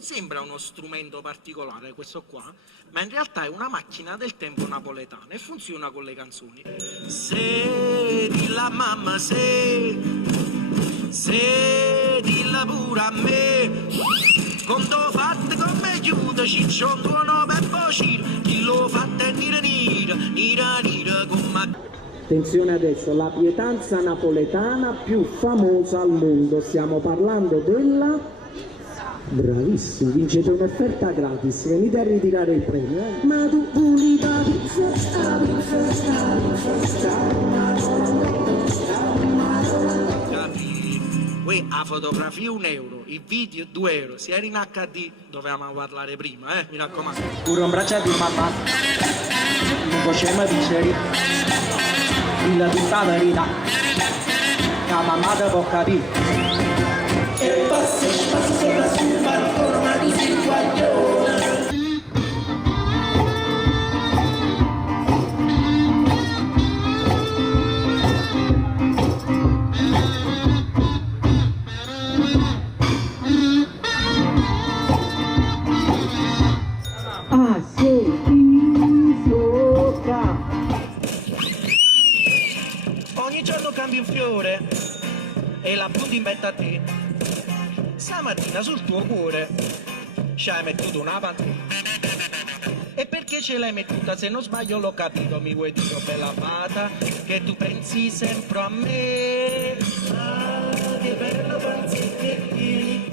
Sembra uno strumento particolare questo qua, ma in realtà è una macchina del tempo napoletana e funziona con le canzoni. Se dilla mamma se dilla pure a me, quando fatte come chiude ciccion tuono per bocire, chi lo fatte nira come... Attenzione adesso, la pietanza napoletana più famosa al mondo, stiamo parlando della... Bravissimo, vincete un'offerta gratis, venite a ritirare il premio. Ma tu Qui a fotografia €1, il video €2, se era in HD dovevamo parlare prima, mi raccomando. Pure un bracciato di mamma, non facciamo piacere, dilla tutta la verità, la mamma te può capire. E passi sopra sul balcone, ma tu sei guaglione. Ah, sì, sopra. Ogni giorno cambi un fiore e la punti in mezzo a te. Stamattina sul tuo cuore ci hai mettuto una pantera. E perché ce l'hai mettuta? Se non sbaglio l'ho capito, mi vuoi dire, bella fata, che tu pensi sempre a me. Ah, che bello pensi.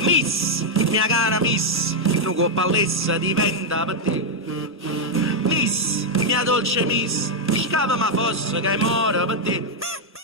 Miss, mia cara Miss, tu con bellezza diventa per te. Miss, mia dolce Miss, scava ma fosse che muore per te.